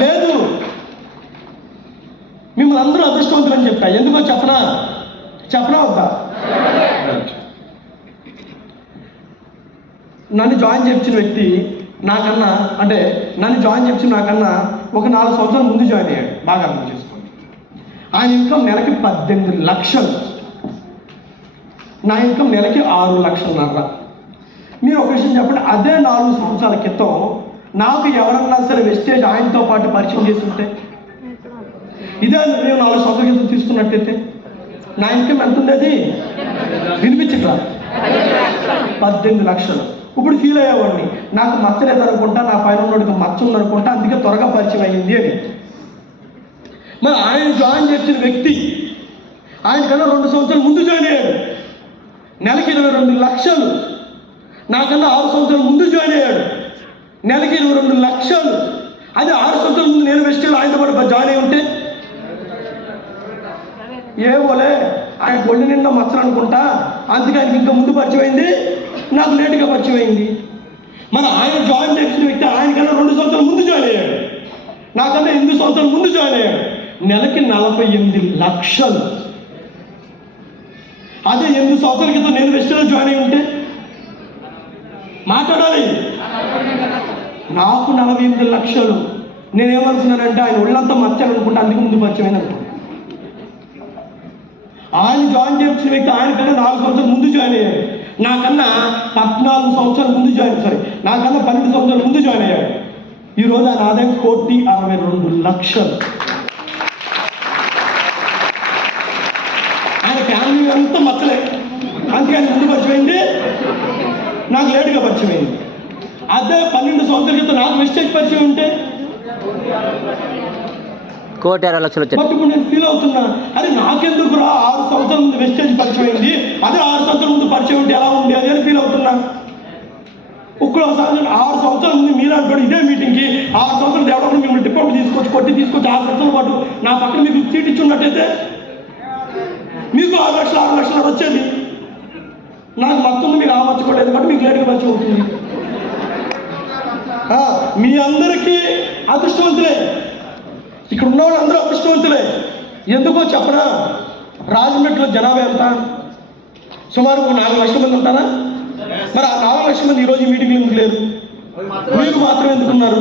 లేదు. మిమ్మల్ని అందరూ అదృష్టవంతులని చెప్పా. ఎందుకో చెప్పనా వద్దా? నన్ను జాయిన్ చేయించిన వ్యక్తి నాకన్నా ఒక 4 సంవత్సరాల ముందు జాయిన్ అయ్యాడు. బాగా అర్థం చేసుకోండి. ఆయన ఇన్కమ్ నెలకి 18 లక్షలు, నా ఇన్కమ్ నెలకి 6 లక్షలన్నర. మీరు ఒక విషయం చెప్పండి, అదే 4 సంవత్సరాల క్రితం నాకు ఎవరన్నా సరే వెస్టేజ్ ఆయనతో పాటు పరిచయం చేసి ఉంటే, ఇదే నేను 4 సంవత్సరాల క్రితం తీసుకున్నట్టయితే నా ఇన్కమ్ ఎంత ఉంది? అది వినిపించట్లా? 18 లక్షలు. ఇప్పుడు ఫీల్ అయ్యేవాడిని, నాకు మచ్చలేదు అనుకుంటా, నా పైన ఉన్నోడికి మచ్చ ఉందనుకుంటా, అందుకే త్వరగా పరిచయం అయ్యింది అని. మరి ఆయన జాయిన్ చేసిన వ్యక్తి ఆయనకన్నా 2 సంవత్సరాల ముందు జాయిన్ అయ్యాడు, నెలకి 22 లక్షలు. నాకన్నా 6 సంవత్సరాల ముందు జాయిన్ అయ్యాడు, నెలకి 22 లక్షలు. అది 6 సంవత్సరాల ముందు నేను వెస్టేజ్ ఆయనతో పాటు జాయిన్ అయ్యి ఉంటే ఏవోలే ఆయన ఒళ్ళు నిండా మచ్చలు అనుకుంటా, అందుకే ఆయనకి ఇంకా ముందు పరిచయం అయింది, నాకు లేటుగా పరిచయం అయింది. మన ఆయన జాయిన్ చేసిన వ్యక్తి ఆయనకన్నా 2 సంవత్సరాల ముందు జాయిన్ అయ్యాడు, నాకన్నా 8 సంవత్సరాల ముందు జాయిన్ అయ్యాడు, నెలకి 48 లక్షలు. అదే 8 సంవత్సరాల క్రితం నేను వెస్టేజ్లో జాయిన్ అయ్యి ఉంటే మాట్లాడాలి, నాకు 48 లక్షలు. నేనేమనుకున్నానంటే ఆయన ఒళ్ళంతా మచ్చాను అనుకుంటా, అందుకు ముందు పరిచయం అయింది అనుకుంటా. ఆయన జాయిన్ చేసిన వ్యక్తి ఆయనకన్నా 4 సంవత్సరాల ముందు జాయిన్ అయ్యాడు, నాకన్నా 12 సంవత్సరాల ముందు నాకన్నా 12 సంవత్సరాల ముందు జాయిన్ అయ్యాడు. ఈరోజు ఆయన ఆదాయం 1,62 లక్షలు. ఆయన ఫ్యామిలీ అంతా మచ్చలే, అందుకే ఆయన ముందు పరిచయం అయింది, నాకు లేటుగా పరిచయం అయింది. అదే 12 సంవత్సరాల క్రితం నాకు వెస్టేజ్ పరిచయం ఉంటే 1,60 లక్షలు వచ్చాయి. ఇప్పుడు నేను ఫీల్ అవుతున్నా, అరే నాకెందుకు 6 సంవత్సరాల ముందు వెస్టేజ్ పరిచయం అయింది, అదే 6 సంవత్సరాల ముందు పరిచయం ఉంటే ఎలా ఉంది అది అని ఫీల్ అవుతున్నా. ఒక్కసారి 6 సంవత్సరాల ముందు మీలాంటి ఇదే మీటింగ్కి 6 సంవత్సరాలు ఎవడో మిమ్మల్ని డిపార్ట్మెంట్ తీసుకొచ్చి 6 సంవత్సరాల పాటు నా పక్కన మీకు సీట్ ఇచ్చున్నట్టయితే మీకు 6 లక్షలు వచ్చేది. నాకు మొత్తం మీకు ఆమర్చుకోలేదు కాబట్టి మీకు లేటుగా పరిచయం అవుతుంది. మీ అందరికీ అదృష్టవంతులే, ఇక్కడ ఉన్న వాళ్ళు అందరూ అదృష్టవంతులే. ఎందుకో చెప్పనా? రాజమండ్రిలో జనాభా ఎంత? సుమారు 4 లక్షల మంది ఉంటారా? మరి ఆ 4 లక్షల మంది ఈరోజు ఈ మీటింగ్లో ఎందుకు లేరు? మీరు మాత్రం ఎందుకున్నారు?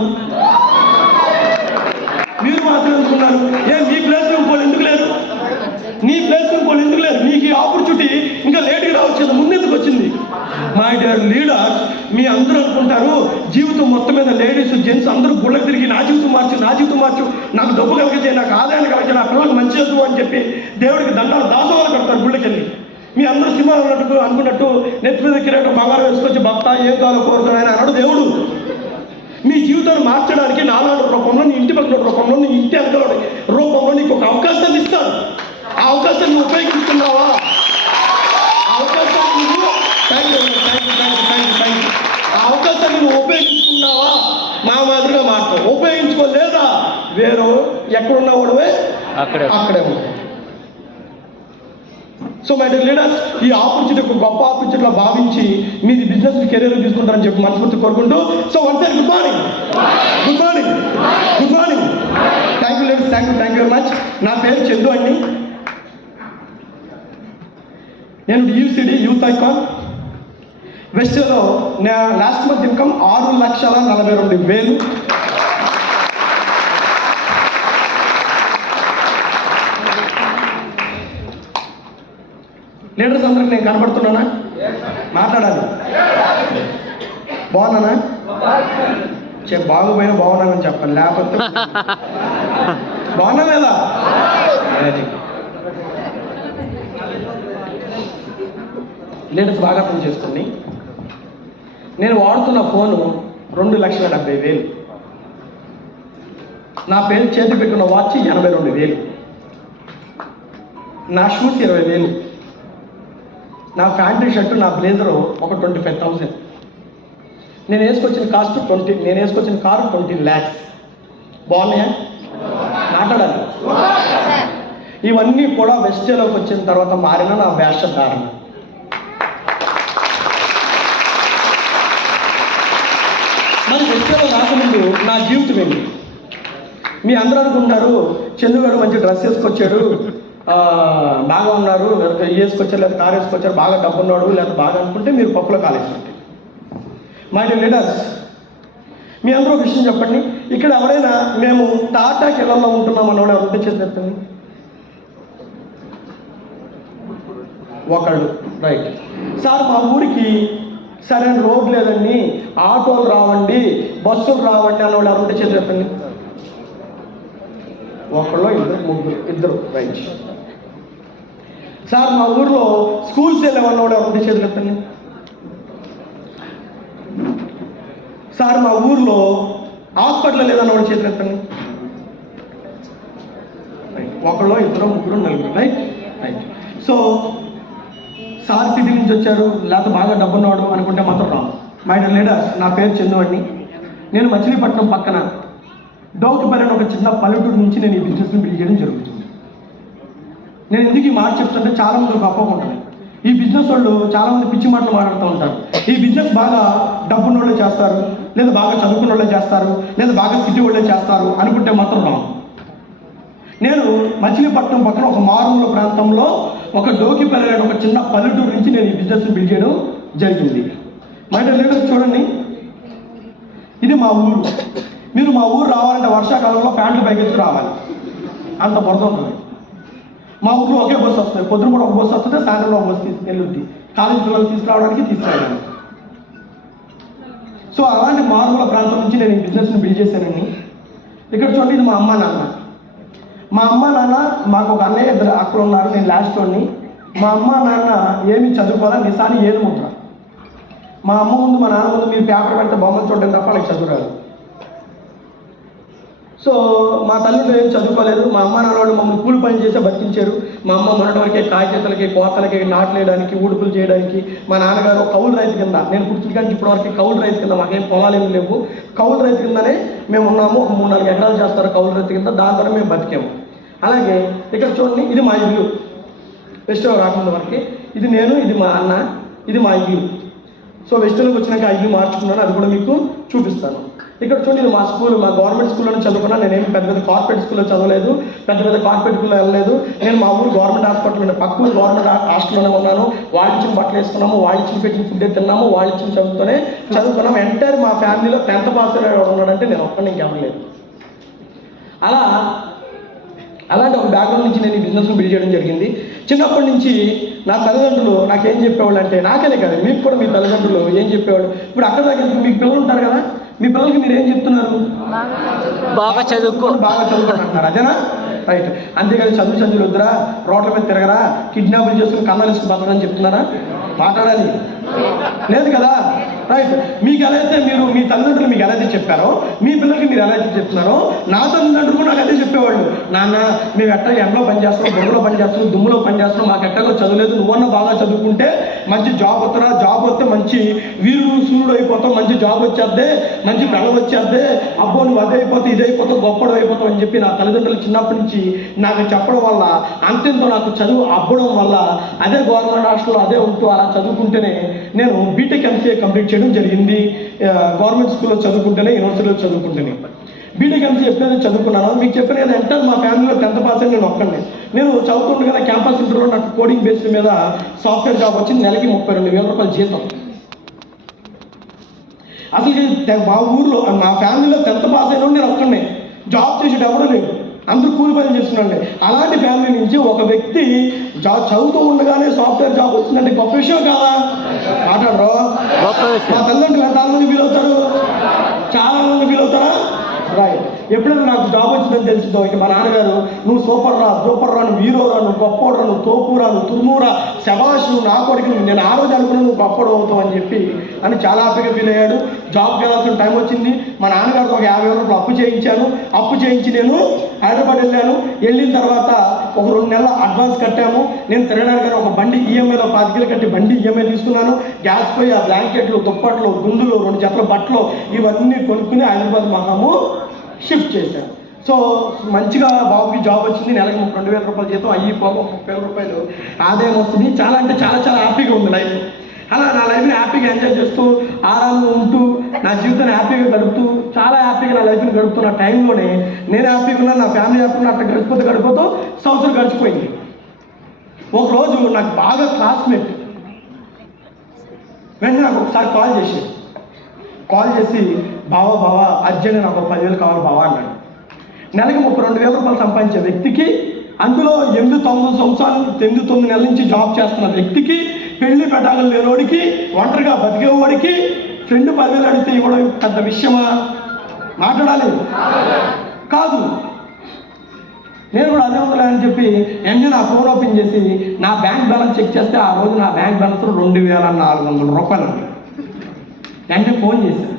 మీ ప్లేస్లో ఇంకోళ్ళు ఎందుకు లేరు? నీ ప్లేస్లో ఇంకోళ్ళు ఎందుకు లేరు? మీకు ఈ ఆపర్చునిటీ ఇంకా లేట్గా రావచ్చు, ముందు ఎందుకు వచ్చింది? మై డియర్ లీడర్స్, మీ అందరూ అనుకుంటారు జీవితం మొత్తం మీద లేడీస్ జెంట్స్ అందరూ గుళ్ళకి తిరిగి నా జీవితం మార్చు, నాకు డబ్బు కలిగితే, నాకు ఆదాయాన్ని కలిగితే, నా పిల్లలకు మంచి చదువు అని చెప్పి దేవుడికి దండాలు దాసవాళ్ళు కడతారు గుళ్ళకి వెళ్ళి. మీ అందరూ సినిమాలు అనుకున్నట్టు నెత్తి మీద కిరీటం బంగారం వేసుకొచ్చి భక్త ఏం కావాలో కోరుతున్నాయని అన్నాడు దేవుడు. మీ జీవితాన్ని మార్చడానికి నాలుగు రూపంలో, నీ ఇంటి పక్కన రూపంలో, నీ ఇంటి వెనకాల రూపంలో నీకు ఒక అవకాశాన్ని ఇస్తాడు. ఆ అవకాశాన్ని నువ్వు ఉపయోగించుకున్నావా? ఆ అవకాశాన్ని నువ్వు ఆ అవకాశాన్ని నువ్వు ఉపయోగించుకున్నావా? మా మాదిరిగా మాట్లాడు. ఉపయోగించుకోలేదా? వేరు ఎక్కడున్నవాడువే అక్కడే ఉన్నావు. సో మై డియర్ లీడర్స్, ఈ ఆపర్చునిటీ ఒక గొప్ప ఆపర్చునిటీగా భావించి మీది బిజినెస్ కెరీర్ తీసుకుంటారని చెప్పి మనస్ఫూర్తి కోరుకుంటూ, so once again good morning. Thank you leaders, thank you very much. నా పేరు చందు అండి. నేను యూసిడి యూత్ ఐకాన్. వెస్ట్లో లాస్ట్ మంత్ ఇన్కమ్ 6,42,000. లీడర్స్ అందరికి నేను కనబడుతున్నానా? మాట్లాడాలి. బాగున్నానా? బాగుపోయినా బాగున్నానని చెప్పాలి, లేకపోతే బాగున్నా లేదా? లీడర్స్ బాగా అర్థం చేసుకోండి. నేను వాడుతున్న ఫోను 2,70,000. నా పేరు చేతి పెట్టుకున్న వాచ్ 82,000. నా షూస్ 20,000. నా ఫ్యాంటీ షర్టు, నా బ్లేజరు ఒక 25,000. నేను వేసుకొచ్చిన కారు 20 lakhs. బాగున్నాయా? మాట్లాడాలి. ఇవన్నీ కూడా వెస్టేలోకి వచ్చిన తర్వాత మారిన నా వేషధారణ. మరి వెస్టేలో రాకముందు నా జీవితం ఏంటి? మీ అందరూ అనుకుంటారు చందు గారు మంచి డ్రెస్ వేసుకొచ్చాడు, బాగా ఉన్నారు, లేదా వేసుకొచ్చారు, లేదా కారు వేసుకొచ్చారు, బాగా డబ్బు ఉన్నాడు, లేదా బాగా అనుకుంటే మీరు పప్పులో కాలేసినట్టు. మై డియర్ లీడర్స్, మీ అందరూ ఒక విషయం చెప్పండి. ఇక్కడ ఎవరైనా మేము టాటా కిళ్ళల్లో ఉంటున్నాం అన్నవాడు ఎవరు ఉంటే చేసేస్తాను? ఒకళ్ళు. రైట్. సార్ మా ఊరికి సరైన రోడ్ లేదండి, ఆటోలు రావండి, బస్సులు రావండి అన్నవాడు ఎవరు ఉంటే చేసేస్తాను? ఒకళ్ళు, ఇద్దరు. రైట్. సార్ మా ఊర్లో స్కూల్స్ వెళ్ళామన్నవాడు ఎవరు ఉంటే చేసేస్తాను? సార్ మా ఊర్లో హాస్పిటల్ లేదన్నవాడు చేతులెత్తండి. ఒకళ్ళు, ఇద్దరు, ముగ్గురు, నలుగురు. Right. Right. So sir city నుంచి వచ్చారు, లేకపోతే బాగా డబ్బున్నాడు అనుకుంటే మాత్రం రావు. మై డియర్ లీడర్స్, నా పేరు చందు అండి. నేను మచిలీపట్నం పక్కన డౌకిపల్లి ఒక చిన్న పల్లెటూరు నుంచి నేను ఈ బిజినెస్ని బిల్డ్ చేయడం జరుగుతుంది. నేను ఎందుకు ఈ మాట చెప్తుంటే చాలామంది గొప్పగా ఉంటుంది. ఈ బిజినెస్ వాళ్ళు చాలామంది పిచ్చి మాటలు మాట్లాడుతూ ఉంటారు. ఈ బిజినెస్ బాగా డబ్బున్న వాళ్ళే చేస్తారు, లేదా బాగా చదువుకున్న వాళ్ళే చేస్తారు, లేదా బాగా సిటీ వాళ్ళే చేస్తారు అనుకుంటే మాత్రం రావు. నేను మచిలీపట్నం పక్కన ఒక మారుమూల ప్రాంతంలో ఒక డోకిపల్లి అనే ఒక చిన్న పల్లెటూరు నుంచి నేను ఈ బిజినెస్ని బిల్డ్ చేయడం జరిగింది. మై డియర్ లీడర్స్, చూడండి, ఇది మా ఊరు. మీరు మా ఊరు రావాలంటే వర్షాకాలంలో ప్యాంట్లు పైకెత్తి రావాలి, అంత బురద ఉంటుంది. మా ఊళ్ళో ఒకే బస్సు వస్తుంది, పొద్దున కూడా ఒక బస్సు వస్తుంది, సాయంత్రంలో ఒక బస్సు వెళ్ళుద్ది, కాలేజీ పిల్లలు తీసుకురావడానికి తీసుకురావడానికి. సో అలాంటి మారుమూల ప్రాంతం నుంచి నేను ఈ బిజినెస్ని బిల్డ్ చేశానండి. ఇక్కడ చూడండి, ఇది మా అమ్మ నాన్న. మా అమ్మ నాన్న, మాకు ఒక అన్నయ్య, ఇద్దరు అక్కడ ఉన్నారు, నేను లాస్ట్ వాడిని. మా అమ్మ నాన్న ఏమి చదువుకోవాలా, నిశాని ఏది ముద్ర. మా అమ్మ ముందు మా నాన్న ముందు మీరు పేపర్ పెడితే బొమ్మలు చూడడం తప్ప వాళ్ళకి చదువురాదు. సో మా తల్లిదండ్రులు ఏం చదువుకోలేదు. మా అమ్మ నాన్న వాళ్ళు మమ్మల్ని కూలి పని చేసే బతికించారు. మా అమ్మ మొన్నటి వరకే కాగితాలకి, కోతలకి, నాట్లు వేయడానికి, ఊడుపులు చేయడానికి. మా నాన్నగారు కౌలు రైతు కింద, నేను పుట్టినకానికి ఇప్పటివరకు కౌలు రైతు కింద, మాకేం పొలాలు ఏమి లేవు, కౌలు రైతు కిందనే మేము ఉన్నాము. ఒక 3-4 ఎకరాలు చేస్తారు కౌలు రైతు కింద, దాంతోనే మేము బతికాము. అలాగే ఇక్కడ చూడండి, ఇది మా ఇల్లు. ఫెస్టివల్ రాకుండా వరకు ఇది నేను, ఇది మా అన్న, ఇది మా ఇల్లు. సో ఫెస్టివల్కి వచ్చినాక ఆ ఇల్లు మార్చుకున్నాను, అది కూడా మీకు చూపిస్తాను. ఇక్కడ చూడండి, ఇది మా స్కూల్. మా గవర్నమెంట్ స్కూల్లోనే చదువుకున్నాను. నేనేం పెద్ద పెద్ద కార్పొరేట్ స్కూల్లో చదవలేదు, పెద్ద పెద్ద కార్పొరేట్ స్కూల్లో వెళ్ళలేదు. నేను మా ఊరు గవర్నమెంట్ హాస్పిటల్, పక్క ఊరు గవర్నమెంట్ హాస్టల్లోనే ఉన్నాను. వాళ్ళు ఇచ్చిన బట్టలు వేసుకున్నాము, వాళ్ళు ఇచ్చిన పెట్టిన ఫుడ్ తిన్నాము, వాళ్ళు ఇచ్చిన చదువుతోనే చదువుకున్నాము. ఎంటైర్ మా ఫ్యామిలీలో 10th పాస్ ఎవరు ఉన్నాడంటే నేను ఒక్కడిని, ఇంకెవరలేదు. అలాంటి ఒక బ్యాక్గ్రౌండ్ నుంచి నేను ఈ బిజినెస్ని బిల్డ్ చేయడం జరిగింది. చిన్నప్పటి నుంచి నా తల్లిదండ్రులు నాకేం చెప్పేవాళ్ళు అంటే, నాకేనే కాదు మీకు కూడా మీ తల్లిదండ్రులు ఏం చెప్పేవాళ్ళు. ఇప్పుడు అక్కడ దాకా మీకు పిల్లలు ఉంటారు కదా, మీ పిల్లలకి మీరు ఏం చెప్తున్నారు? బాగా చదువుకుంటున్నారు, అదేనా? రైట్. అంతేకాదు చదువులు వద్దురా, రోడ్ల మీద తిరగరా, కిడ్నాపులు చేసుకుని కన్నాలు వేసుకుని బతకని చెప్తున్నారా? మాట్లాడాలి లేదు కదా? రైట్. మీకు ఎలా అయితే మీరు మీ తల్లిదండ్రులు మీకు ఎలా అయితే చెప్పారో, మీ పిల్లలకి మీరు ఎలా అయితే చెప్తున్నారో, నా తల్లిదండ్రులు కూడా నాకు అదే చెప్పేవాళ్ళు. నాన్న, మేము ఎట్టగా ఎండలో పనిచేస్తున్నాం, బొమ్మలో పనిచేస్తున్నాం, దుమ్ములో పనిచేస్తున్నాం, మాకు ఎట్టగా చదువులేదు, నువ్వన్నా బాగా చదువుకుంటే మంచి జాబ్ వస్తున్నా, జాబ్ వస్తే మంచి వీరుడు సూర్యుడు అయిపోతావు, మంచి జాబ్ వచ్చేద్దే, మంచి పెళ్ళ వచ్చేద్దే, అబ్బో నువ్వు అదే అయిపోతావు, ఇది అయిపోతావు, గొప్పడు అయిపోతావు అని చెప్పి నా తల్లిదండ్రులు చిన్నప్పటి నుంచి నాకు చెప్పడం వల్ల, అంతెంతో నాకు చదువు అవ్వడం వల్ల, అదే గవర్నమెంట్ హాస్టల్లో అదే ఉంటూ అలా చదువుకుంటేనే నేను బీటెక్ ఎంసీఏ కంప్లీట్ చేయడం జరిగింది. గవర్నమెంట్ స్కూల్లో చదువుకుంటేనే, యూనివర్సిటీలో చదువుకుంటేనే. బీటెక్ ఎంసీఏ ఎప్పుడైతే చదువుకున్నానో మీకు చెప్పాను కదా, ఎంటర్ మా ఫ్యామిలీలో 10th పాస్ అని నేను ఒక్కడిని. నేను చదువుతుండగా క్యాంపస్ ఇంటర్వ్యూలో నాకు కోడింగ్ బేస్డ్ మీద సాఫ్ట్వేర్ జాబ్ వచ్చింది, నెలకి 32,000 రూపాయలు జీతం. అసలు మా ఊర్లో మా ఫ్యామిలీలో 10th పాస్ అయిన నేను ఒక్కడినే, జాబ్ చేసేది ఎవడో లేదు, అందరూ కూలి పని చేస్తున్నాండి. అలాంటి ఫ్యామిలీ నుంచి ఒక వ్యక్తి చదువుతూ ఉండగానే సాఫ్ట్వేర్ జాబ్ వచ్చిందంటే గొప్ప విషయం కాదా? మాట్లాడరు. మా తల్లిదండ్రులు ఎంతమంది ఫీల్ అవుతారు? చాలా మంది ఫీల్ అవుతారా? రైట్. ఎప్పుడైనా నాకు జాబ్ వచ్చిందని తెలుస్తుందో, ఇక మా నాన్నగారు నువ్వు సూపర్ రా, నువ్వు హీరోరా, నువ్వు గొప్పోడరా, నువ్వు తోపురా, నువ్వు తుర్మురా, శబాష్, నువ్వు నా కొడుకు, నేను ఆ రోజు అనుకున్నాను నువ్వు గొప్పడు అవుతావు అని చెప్పి అని చాలా హ్యాపీగా ఫీల్ అయ్యాడు. జాబ్కి వెళ్ళాల్సిన టైం వచ్చింది. మా నాన్నగారితో ఒక 50,000 రూపాయలు అప్పు చేయించి నేను హైదరాబాద్ వెళ్ళాను. వెళ్ళిన తర్వాత ఒక 2 నెలల అడ్వాన్స్ కట్టాము. నేను తిరగడానికి ఒక బండి ఈఎంఐలో 5,000 కట్టి బండి ఈఎంఐ తీసుకున్నాను. గ్యాస్ పొయ్యి, ఆ బ్లాంకెట్లు, దుప్పట్లు, గుండులు, 2 జతల బట్టలు ఇవన్నీ కొనుక్కుని హైదరాబాద్ మహాము షిఫ్ట్ చేశాను. సో మంచిగా బాబుకి జాబ్ వచ్చింది, నెలకి 32,000 రూపాయలు జీతం, అయ్యి పోక 30,000 రూపాయలు ఆదాయం వస్తుంది. చాలా అంటే చాలా చాలా హ్యాపీగా ఉంది లైఫ్. అలా నా లైఫ్ని హ్యాపీగా ఎంజాయ్ చేస్తూ ఆరాంగా ఉంటూ నా జీవితాన్ని హ్యాపీగా గడుపుతూ చాలా హ్యాపీగా నా లైఫ్ని గడుపుతున్న టైంలోనే నేను హ్యాపీగా ఉన్నాను, నా ఫ్యామిలీ హ్యాపీగా ఉన్నా, అట్లా గడిపోతూ సంవత్సరం గడిచిపోయింది. ఒకరోజు నాకు బాగా క్లాస్మేట్ వెంటనే నాకు ఒకసారి కాల్ చేసి బావా అర్జెంట్గా నాకు 10,000 కావాలి బావా అన్నాడు. నెలకి 32,000 రూపాయలు సంపాదించే వ్యక్తికి, అందులో 8-9 నెలల నుంచి జాబ్ చేస్తున్న వ్యక్తికి, పెళ్లి పెట్టాలని లేనివాడికి, ఒంటరిగా బతికేవాడికి ఫ్రెండ్ 10,000 అడిగితే ఇవ్వడం పెద్ద విషయమా? మాట్లాడాలి కాదు. నేను కూడా అదే ఉందిలే అని చెప్పి వెంటనే నా ఫోన్ ఓపెన్ చేసి నా బ్యాంక్ బ్యాలెన్స్ చెక్ చేస్తే ఆ రోజు నా బ్యాంక్ బ్యాలెన్స్ 2,400 రూపాయలు ఉంది. వెంటనే ఫోన్ చేశాను,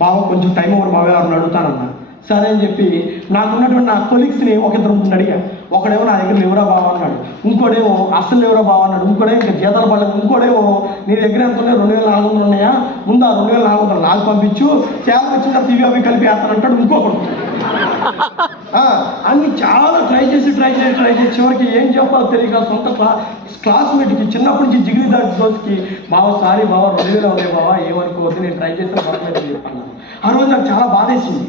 బావ కొంచెం టైం ఇవ్వరు బావ ఎవరిని అడుగుతానన్నా. సరే అని చెప్పి నాకున్నటువంటి నా కొలీగ్స్ని ఒక 2 అడిగా. ఒకడేమో నా దగ్గర లేవురా బావ అన్నాడు, ఇంకోడేమో అస్సలు లేవురా బావ అన్నాడు, ఇంకోడేమో ఇంకా జీతాలు పడలేదు, ఇంకోడేమో నీ దగ్గర ఎంత ఉన్నాయి 2,400 ఉన్నాయా, ముందు ఆ 2,400 నాకు పంపించు, సేవకు వచ్చిన తర్వాత ఇవి అవి కలిపి వేస్తానంటాడు ఇంకొకడు. అన్ని చాలా ట్రై చేసి చివరికి ఏం చెప్పాలో తెలియక సొంత క్లాస్మేట్కి చిన్నప్పటి నుంచి జిగిరి దాటి రోజుకి బావ సారీ బావ 2,000 ఉన్నాయి బావ ఏమనుకోవద్దు నేను ట్రై చేసిన పర్వాలేదు చెప్పాను. ఆ రోజు నాకు చాలా బాధేసింది.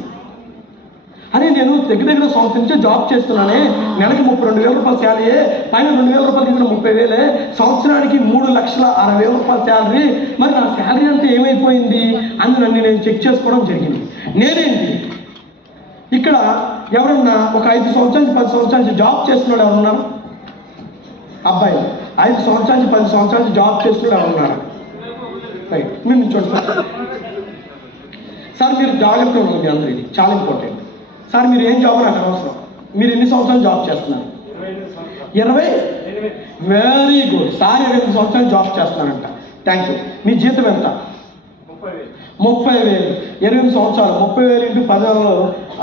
అని నేను దగ్గర సంవత్సరం నుంచి జాబ్ చేస్తున్నానే, నెలకి 32,000 రూపాయలు శాలరీ, పైన 2,000 రూపాయలు తీసుకున్న 30,000, సంవత్సరానికి 3,60,000 రూపాయల శాలరీ, మరి నా శాలరీ అంతా ఏమైపోయింది అని నన్ను నేను చెక్ చేసుకోవడం జరిగింది. నేనేంటి ఇక్కడ ఎవరన్నా ఒక 5 సంవత్సరాల నుంచి 10 సంవత్సరాల నుంచి జాబ్ చేస్తున్నాడు ఎవరున్నారు? అబ్బాయి 5 సంవత్సరాల నుంచి 10 సంవత్సరాల నుంచి జాబ్ చేస్తున్నాడు ఎవరున్నారు? రైట్, మీరు చూడండి సార్, మీరు జాగ్రత్తగా ఉంది అందరూ, ఇది చాలా ఇంపార్టెంట్. సార్ మీరు ఏం జాబ్ నాకు అవసరం, మీరు ఎన్ని సంవత్సరాలు జాబ్ చేస్తున్నారు? 20. Very good. సార్ 28 సంవత్సరాలు జాబ్ చేస్తున్నారంట. Thank you. మీ జీతం ఎంత? 30,000. 28 సంవత్సరాలు 30,000 × 10